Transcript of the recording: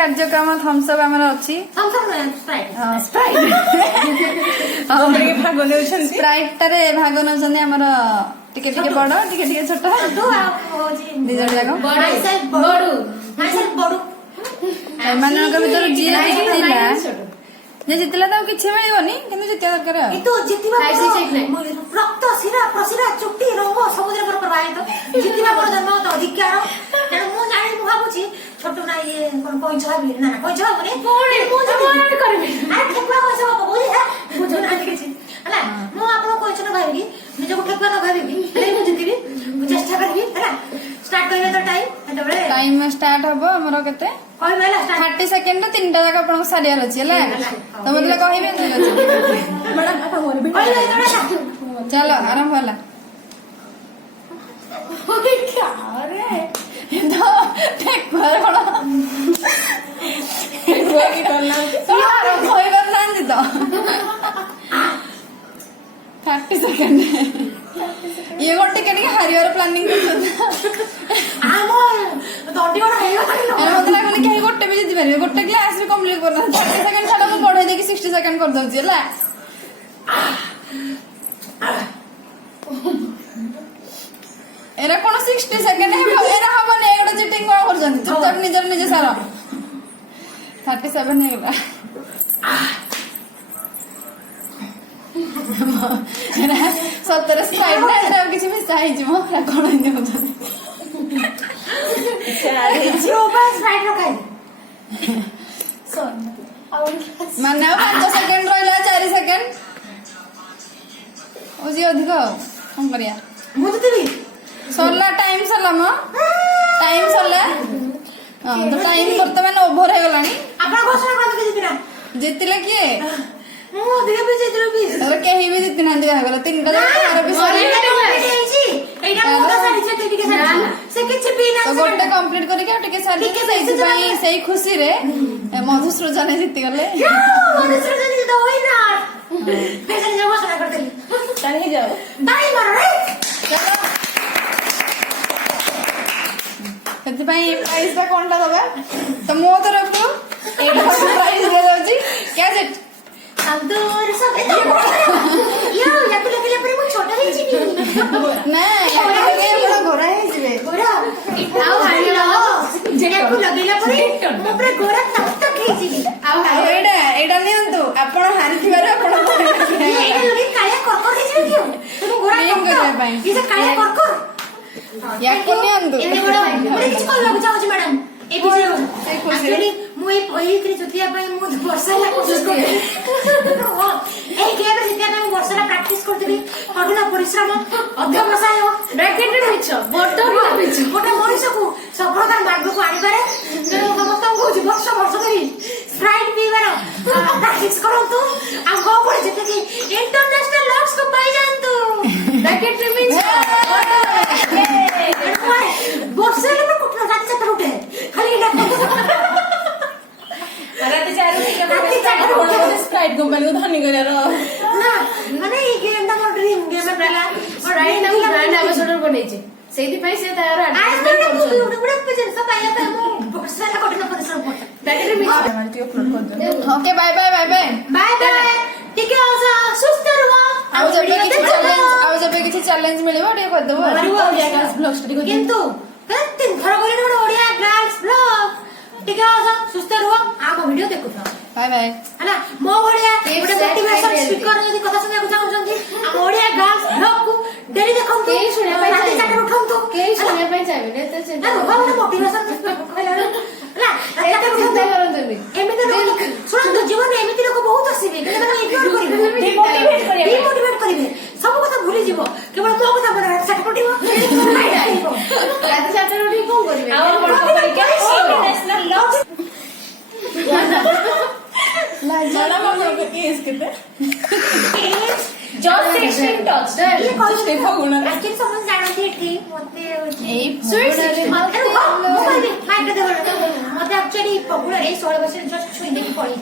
कार्यक्रम Thums up आमर अछि स्प्राइट टारे भाग नउछन हमर टिके टिके बड़ टिके टिके छोट दी जण जाको बड़ू एमानक भीतर जी जितिला जे जितिला तो किछि मिलिबोनी किंतु जितिया दरकार किंतु जितिबा रक्त शिरा प्रशिरा चुट्टी रंग समुद्र पर प्रवाहित जितिबा पर जन्म तो अधिकार तेणु मु जानि मु भाबुची छोटू ना ये कोन कोइ छाबी ना कोइ छाबुनी कोडी मु जमा करबी आ ठेकुआ कोइ छाबो बोली हा मु जना देखिछि हला मु आपन कोइ छन भाबी निज को ठेकुआ न भाबी ले मु जितिबी मु चेष्टा करबी हला स्टार्ट करबे तो टाइम स्टार्ट हबो हमरो केते 30 सेकंड 3टा जाक आपन सारियार अछि हला तो मतलब कहिबे नै अछि मैडम आपा मोर भी चलो आरंभ होला ओके क्या रे तो ठेकुआ बड़ा ठेकुआ की करला तो आरंभ होई बरनांदी तो 30 सेकंड ये गोटे के हारियर प्लानिंग आमो दंडी बड़ा हेगा अरे मत लागनी कहीं गोटे भी जिति पारे गोटे क्लास भी कंप्लीट करना 30 सेकंड छाड़ा को बढ़ाई दे कि 60 सेकंड कर दउची हला एरा कोन 60 सेकंड है एरा हबने एगोटा चीटिंग कोन कर जंती चुपचाप निजर निजे सारा 37 हे गेला एरा 17 स्लाइड ना एरा किछि मिस आइ जिमो या कोन नै होता स्प्राइट रखाई माने 5 सेकंड रहला 4 सेकंड ओजी अधिक हम करिया मु देबी सरला टाइम सरला म टाइम सरला हां तो टाइम वर्तमान ओभर हे गलानी आपन घोषणा कर के जितिना जितिला किए मु देबी जितिबी अरे केही भी जितिना दे गला 3टा जाक भी सरी एटा मु तो सारी से टिके सारी से किछि भी ना तो गोटे कंप्लीट करी के टिके सारी के सही सही खुशी रे मधुसृजन जीति गले मधुसृजन जी तो होई ना पैसा जमा घोषणा कर देली चल ही जाओ ताई मारो रे चलो कति भाई प्राइस का कोनटा दबा तो मो तरफ को एटा प्राइस दे दोजी क्या सेट संतूर सब यो याकु लगे पर मु छोटा हे छी ना बड़ा गोरा है जिवे गोरा आओ हालो जेयाकु लगेला पर मु पूरा गोरा तक तक हे छी आओ एटा नियंतु आपण हारि थिबार आपण एटा लगे काया करकर हे छी कियो तुम गोरा क्लीन करबा पई ये से काया करकर याकु नियंतु एने बड़ा किछ कहला चाहू छी मैडम ए बिजे एक्चुअली मु ओई के जतिया पई मु वर्षा ला कोशिश करते ए गेम जतिया पई वर्षा ला प्रैक्टिस करते कठिन परिश्रम अध्यवसाय ब्रैकेट रे मिछ बटर मिछ गोटे मनुष्य को सफलता मार्ग को आनी पारे तेणु समस्त को वर्ष वर्ष धरी स्प्राइट पीबार प्रैक्टिस करंतु आ गो पड़े जते कि इंटरनेशनल लॉक्स को पाई जानतु ब्रैकेट रे मिछ वर्षा ला कुछ रात से उठे खाली राती 4 स्प्राइट कंपनी को धनी करे रो ना माने ई गेम दा मोर ड्रीम गेम पहला ब्रांड हम ब्रांड एम्बेसडर बनै छै सेति पई से तयार एडवर्टाइजमेंट करछन उडे प्रेजेंट सब आया पे मो वर्षा कठिन परिश्रम करता बैटरी में हमारी अपलोड कर दो okay bye bye bye bye bye bye ठीक है आसा सुस्त रहो आउ जब किछि चैलेंज मिलिबो टे कर देबो ब्लॉग स्टडी को किंतु कते घर गले न ओडिया गर्ल्स ब्लॉग ठीक है आसा सुस्त रहो आम वीडियो देखु बाय बाय हला मो ओडिया गोटे मोटिवेशन स्पीकर जदी कथा सुनिया को चाहउछंती हम ओडिया गर्ल्स ब्लॉग को डेली देखंतु के सुने पई राती चाटर उठंतु के सुने पई चाहे ने तो ना गोटे मोटिवेशन कहला हला एटा चिंता करंतु भी एमिति सुनंतु जीवन एमिति लोक बहुत आसीबे केले माने इग्नोर करिवे डिमोटिवेट करिवे सब कथा भूली जीवो केवल तो कथा बना चाटर उठिबो राती चाटर उठी कोन करिवे आ नेशनल लॉक्स लाजड़ा मानो के केस केते जस्ट सेक्शन टच ये कॉल स्टे फगुना एक्चुअली समझ जानती है मते एई स्वीट फगुना रे मते मोबाइल माइक दे मते एक्चुअली फगुना रे 16 वर्ष जस्ट छुई देकी पड़ी